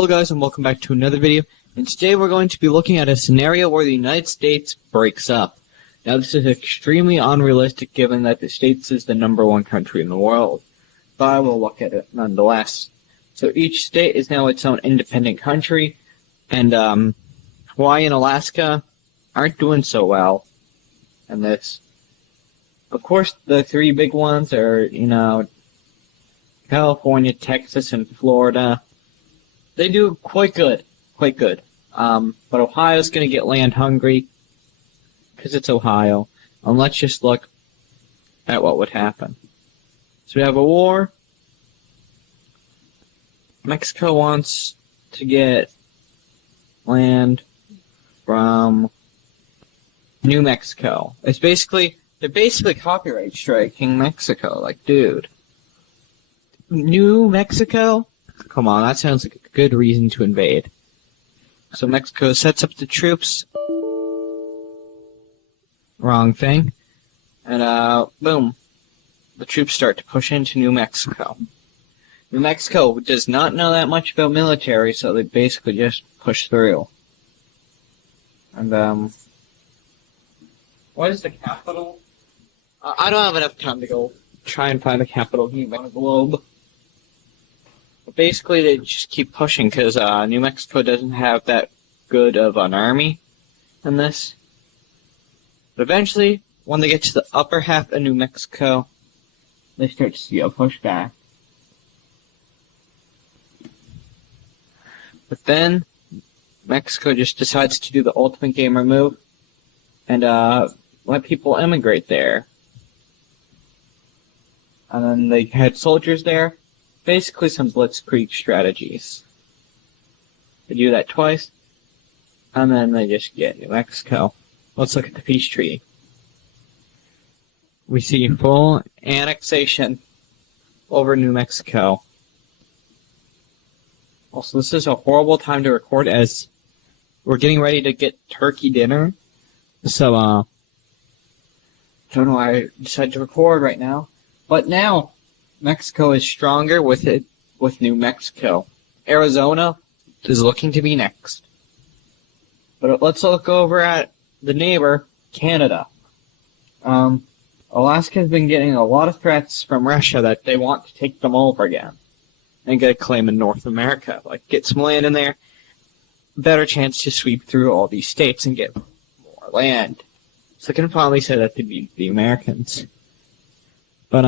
Hello guys, and welcome back to another video, and today we're going to be looking at a scenario where the United States breaks up. Now this is extremely unrealistic given that the States is the #1 country in the world, but I will look at it nonetheless. So each state is now its own independent country, and Hawaii and Alaska aren't doing so well in this. Of course, the three big ones are, California, Texas, and Florida. They do quite good. But Ohio's going to get land hungry because it's Ohio. And let's just look at what would happen. So we have a war. Mexico wants to get land from New Mexico. They're basically copyright striking Mexico. Like, dude. New Mexico? Come on, that sounds like a good reason to invade. So Mexico sets up the troops. Wrong thing. And, boom. The troops start to push into New Mexico. New Mexico does not know that much about military, so they basically just push through. And, what is the capital? I don't have enough time to go try and find the capital on the globe. But basically, they just keep pushing because New Mexico doesn't have that good of an army in this. But eventually, when they get to the upper half of New Mexico, they start to see a pushback. But then, Mexico just decides to do the ultimate gamer move and let people immigrate there. And then they had soldiers there. Basically some blitzkrieg strategies. They do that twice, and then they just get New Mexico. Let's look at the peace treaty. We see full annexation over New Mexico. Also, this is a horrible time to record as we're getting ready to get turkey dinner. So, don't know why I decided to record right now. But now, Mexico is stronger with New Mexico. Arizona is looking to be next. But let's look over at the neighbor, Canada. Alaska has been getting a lot of threats from Russia that they want to take them over again and get a claim in North America. Like, get some land in there, better chance to sweep through all these states and get more land. So I can finally say that to the Americans. But,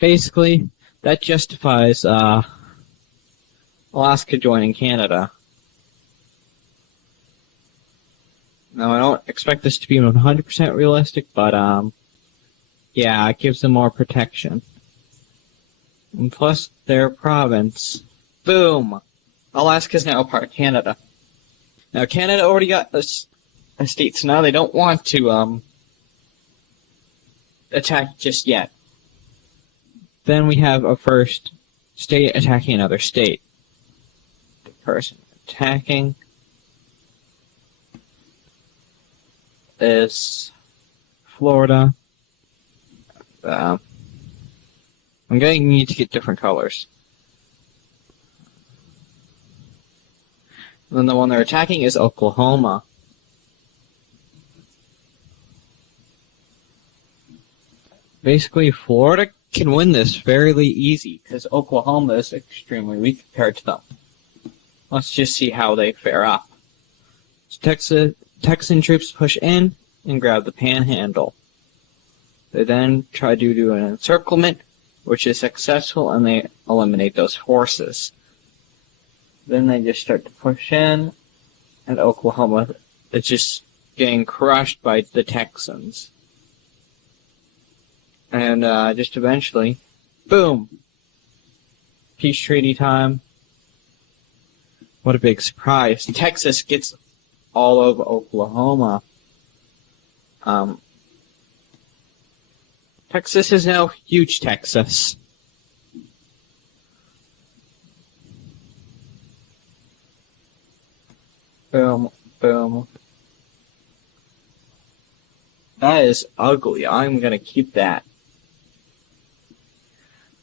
basically, that justifies Alaska joining Canada. Now, I don't expect this to be 100% realistic, but, yeah, it gives them more protection. And plus, their province. Boom! Alaska's now a part of Canada. Now, Canada already got a state, so now they don't want to, attack just yet. Then we have a first state attacking another state. The person attacking is Florida. I'm going to need to get different colors. And then the one they're attacking is Oklahoma. Basically, Florida can win this fairly easy, because Oklahoma is extremely weak compared to them. Let's just see how they fare up. So Texan troops push in and grab the panhandle. They then try to do an encirclement, which is successful, and they eliminate those forces. Then they just start to push in, and Oklahoma is just getting crushed by the Texans. And just eventually, boom! Peace treaty time. What a big surprise. Texas gets all of Oklahoma. Texas is now huge Texas. Boom, boom. That is ugly. I'm gonna keep that.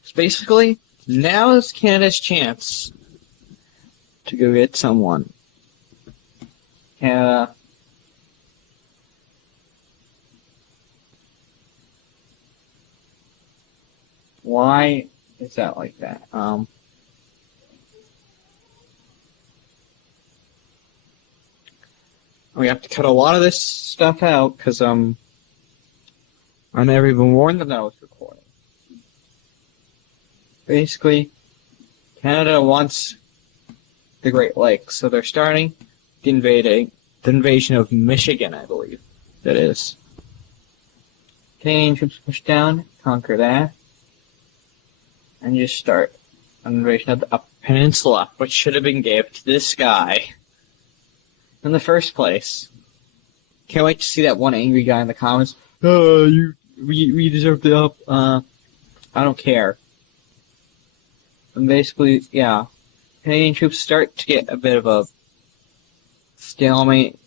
So basically, now is Canada's chance to go get someone. Canada. Why is that like that? We have to cut a lot of this stuff out because I never even warned them that I was recording. Basically, Canada wants the Great Lakes, so they're starting the invasion of Michigan, I believe. That is. Canadian troops push down, conquer that, and just start an invasion of the Upper Peninsula, which should have been given to this guy in the first place. Can't wait to see that one angry guy in the comments. We deserve the up. I don't care. And basically, yeah, Canadian troops start to get a bit of a stalemate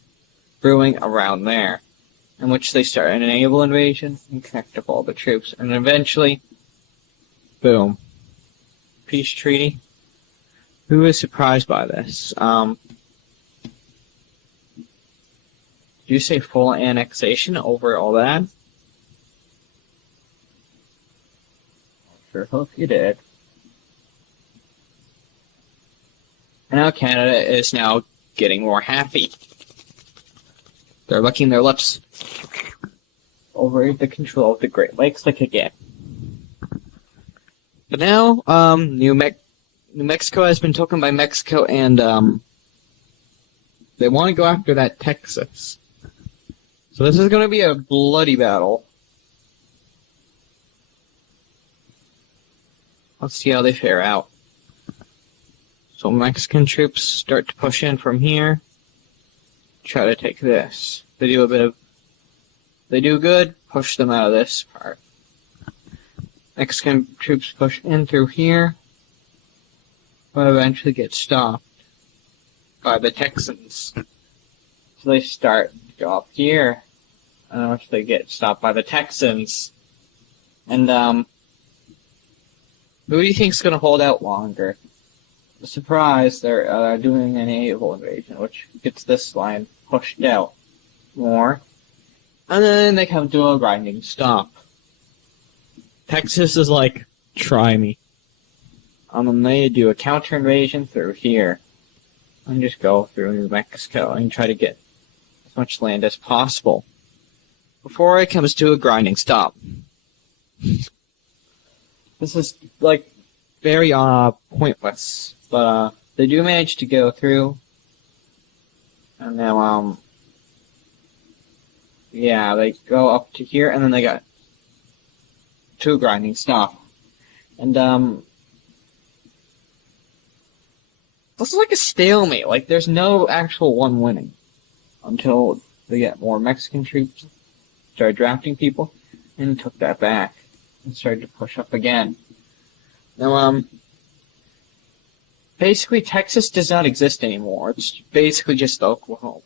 brewing around there, in which they start an naval invasion and connect up all the troops, and eventually, boom, peace treaty. Who is surprised by this? Did you say full annexation over all that? Sure hope you did. And now Canada is now getting more happy. They're licking their lips over the control of the Great Lakes like again. But now, New Mexico has been taken by Mexico, and they want to go after that Texas. So this is going to be a bloody battle. Let's see how they fare out. So Mexican troops start to push in from here. Try to take this. They do good, push them out of this part. Mexican troops push in through here, but eventually get stopped by the Texans. So they start to go up here, and eventually get stopped by the Texans. And, who do you think's gonna hold out longer? Surprise, they're doing a naval invasion, which gets this line pushed out more. And then they come to a grinding stop. Texas is like, try me. And then they do a counter invasion through here. And just go through New Mexico and try to get as much land as possible before it comes to a grinding stop. This is, like, very, pointless. But, they do manage to go through. And now, yeah, they go up to here, and then they got to a grinding stop. And, this is like a stalemate. Like, there's no actual one winning until they get more Mexican troops, started drafting people, and took that back and started to push up again. Now, basically, Texas does not exist anymore. It's basically just the Oklahoma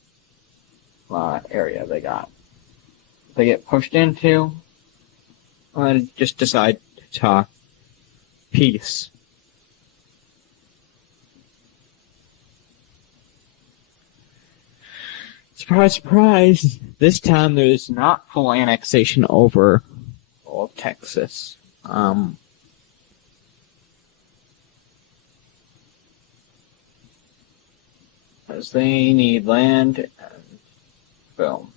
area they got. They get pushed into, and just decide to talk peace. Surprise, surprise! This time there's not full annexation over all of Texas. Because they need land, and boom.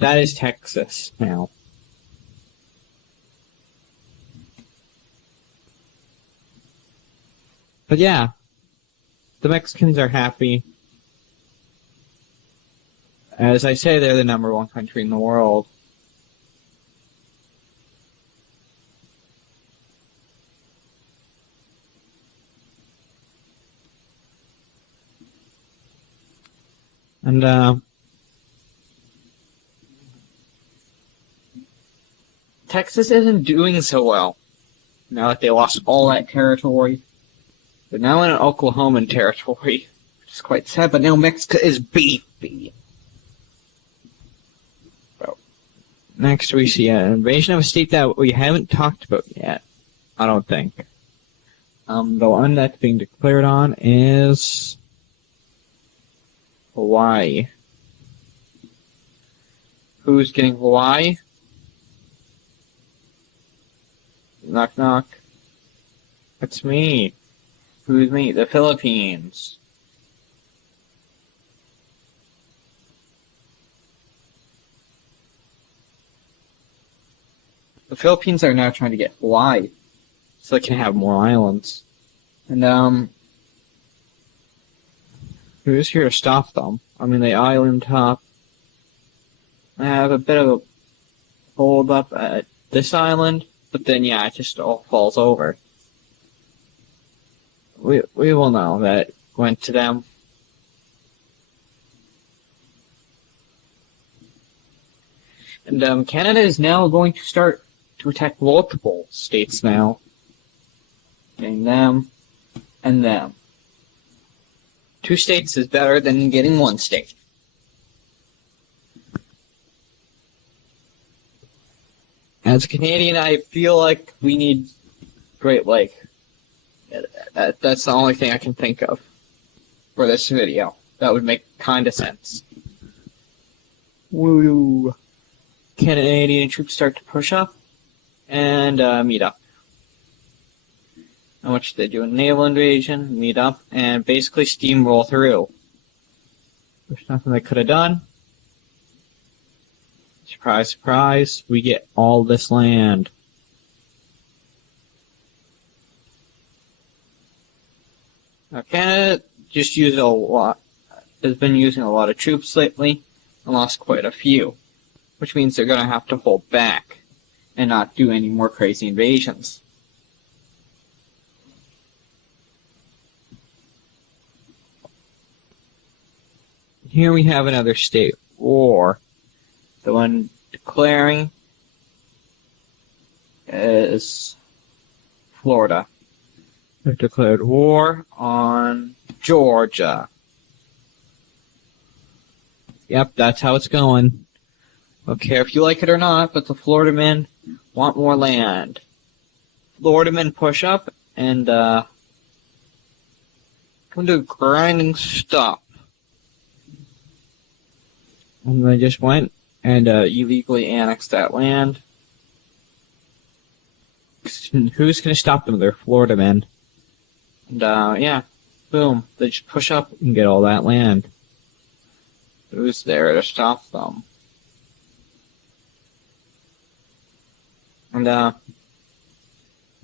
That is Texas now. But yeah, the Mexicans are happy. As I say, they're the #1 country in the world. And, Texas isn't doing so well now that they lost all that territory. They're now in an Oklahoman territory, which is quite sad, but now Mexico is beefy. So, next we see an invasion of a state that we haven't talked about yet. I don't think. The one that's being declared on is Hawaii. Who's getting Hawaii? Knock knock. It's me. Who's me? The Philippines. The Philippines are now trying to get Hawaii so they can have more islands. And, who's here to stop them? I mean, the island top. I have a bit of a hold up at this island, but then, yeah, it just all falls over. We will know that it went to them. And, Canada is now going to start to attack multiple states now. Getting them and them. 2 states is better than getting 1 state. As a Canadian, I feel like we need Great Lake. That's the only thing I can think of for this video. That would make kinda sense. Woo! Canadian troops start to push up and meet up. And what should they do? A naval invasion, meet up, and basically steamroll through. There's nothing they could have done. Surprise, surprise, we get all this land. Now, Canada just has been using a lot of troops lately, and lost quite a few, which means they're going to have to hold back and not do any more crazy invasions. Here we have another state war. The one declaring is Florida. They declared war on Georgia. Yep, that's how it's going. Don't care if you like it or not, but the Florida men want more land. Florida men push up and come to a grinding stop. And they just went and illegally annexed that land. Who's going to stop them? They're Florida men. And, yeah, boom. They just push up and get all that land. Who's there to stop them? And,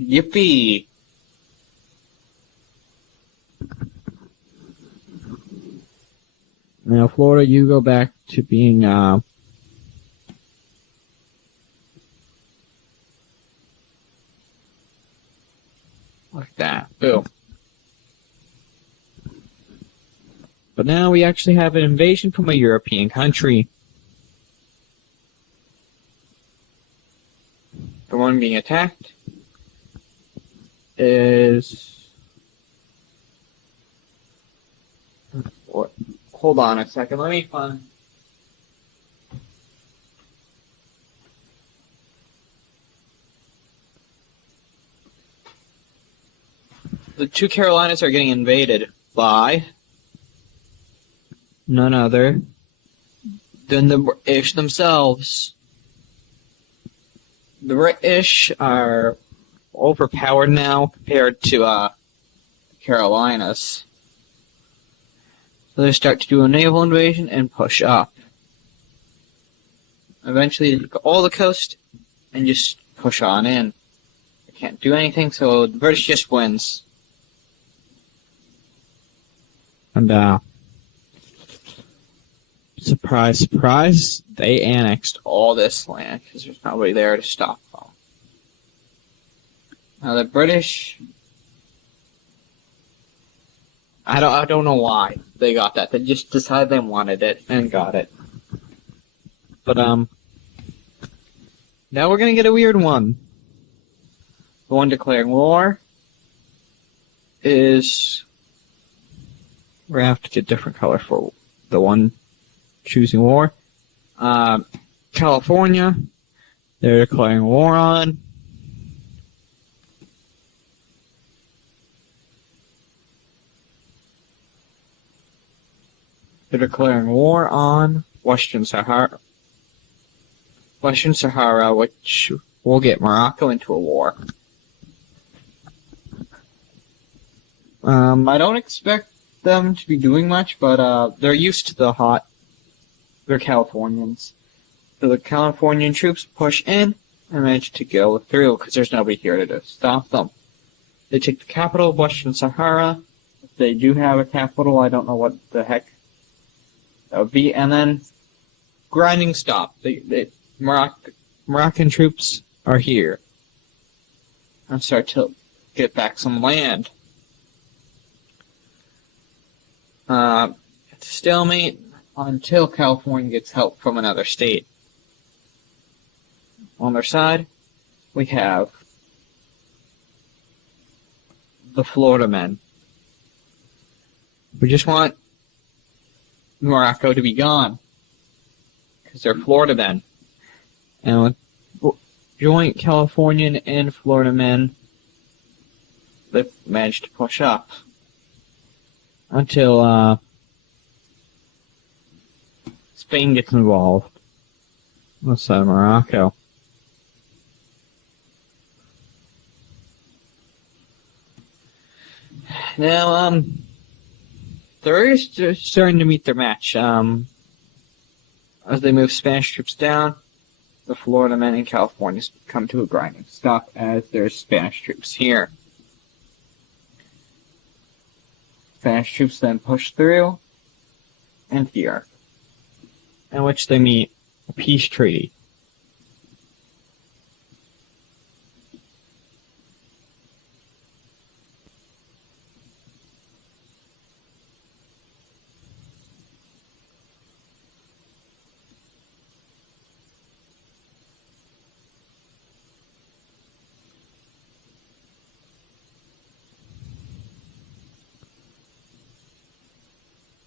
yippee! Now, Florida, you go back to being, like that. Boom. But now we actually have an invasion from a European country. The one being attacked is... What? Hold on a second, let me find... The 2 Carolinas are getting invaded by none other than the British themselves. The British are overpowered now compared to Carolinas. So they start to do a naval invasion and push up. Eventually they take all the coast and just push on in. They can't do anything, so the British just wins. And, surprise, surprise, they annexed all this land because there's nobody there to stop them. Now the British, I don't know why they got that. They just decided they wanted it and got it. But, now we're gonna get a weird one. The one declaring war is... We're gonna have to get a different color for the one choosing war. California, they're declaring war on. They're declaring war on Western Sahara. Western Sahara, which will get Morocco into a war. I don't expect them to be doing much, but they're used to the hot. They're Californians. So the Californian troops push in and manage to go through because there's nobody here to stop them. They take the capital of Western Sahara. If they do have a capital, I don't know what the heck that would be. And then grinding stop. Moroccan troops are here and start to get back some land. Stalemate until California gets help from another state. On their side, we have the Florida men. We just want Morocco to be gone because they're Florida men. And with joint Californian and Florida men, they've managed to push up until Spain gets involved. Let's say Morocco. Now, they're starting to meet their match. As they move Spanish troops down, the Florida men in California come to a grinding stop as there's Spanish troops here. Spanish troops then push through, and here, in which they meet a peace treaty.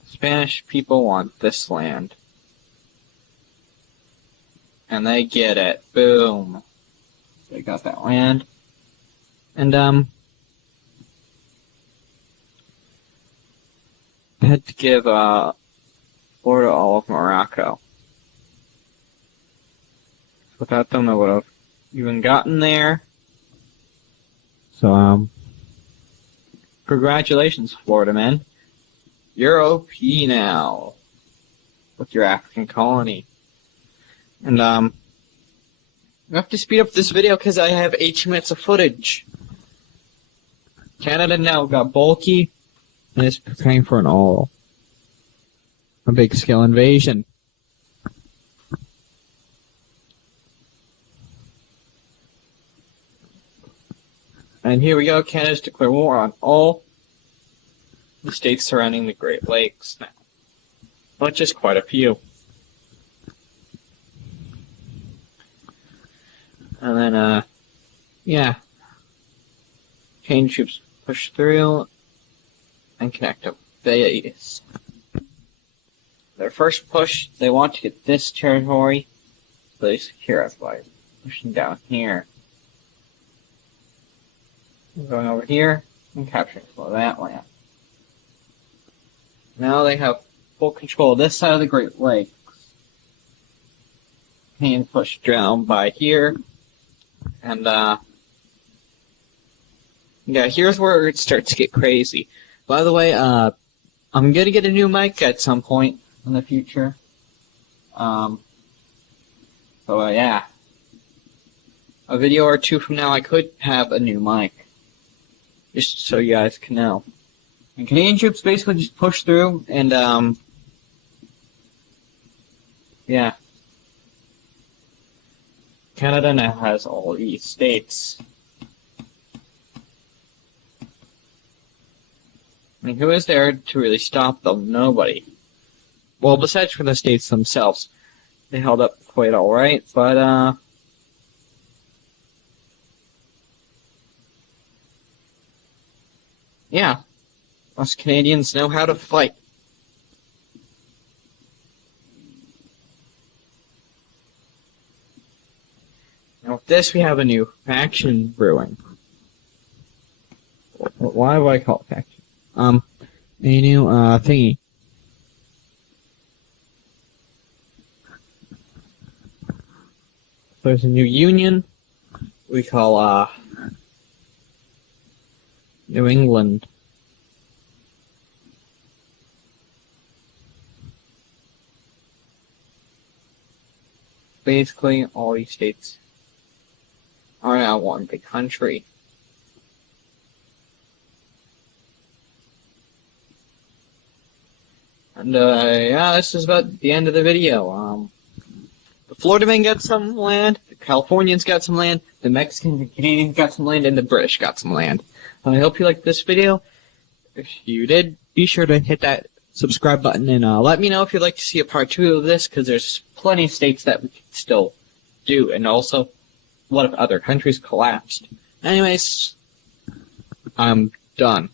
Spanish people want this land. And they get it. Boom. They got that land. And, they had to give, Florida all of Morocco. Without them, they would have even gotten there. So, congratulations, Florida men. You're OP now. With your African colony. And, I have to speed up this video because I have 8 minutes of footage. Canada now got bulky and is preparing for a big-scale invasion. And here we go, Canada's declared war on all the states surrounding the Great Lakes now. Which is quite a few. And then, yeah. Canadian troops push through and connect to base. Their first push, they want to get this territory, so they secure us by pushing down here. Going over here and capturing some of that land. Now they have full control of this side of the Great Lakes. And pushed down by here. And, yeah, here's where it starts to get crazy. By the way, I'm gonna get a new mic at some point in the future. So, yeah. A video or two from now, I could have a new mic. Just so you guys can know. And Canadian troops basically just push through, and, yeah. Canada now has all these states. I mean, who is there to really stop them? Nobody. Well, besides for the states themselves. They held up quite alright, but, yeah. Us Canadians know how to fight. Now with this, we have a new faction brewing. Why do I call it faction? A new, thingy. there's a new union we call New England. Basically, all these states are now one big country. And, yeah, this is about the end of the video. The Florida man got some land, the Californians got some land, the Mexicans and Canadians got some land, and the British got some land. I hope you liked this video. If you did, be sure to hit that subscribe button, and let me know if you'd like to see a part 2 of this, because there's plenty of states that we can still do, and also, what if other countries collapsed? Anyways, I'm done.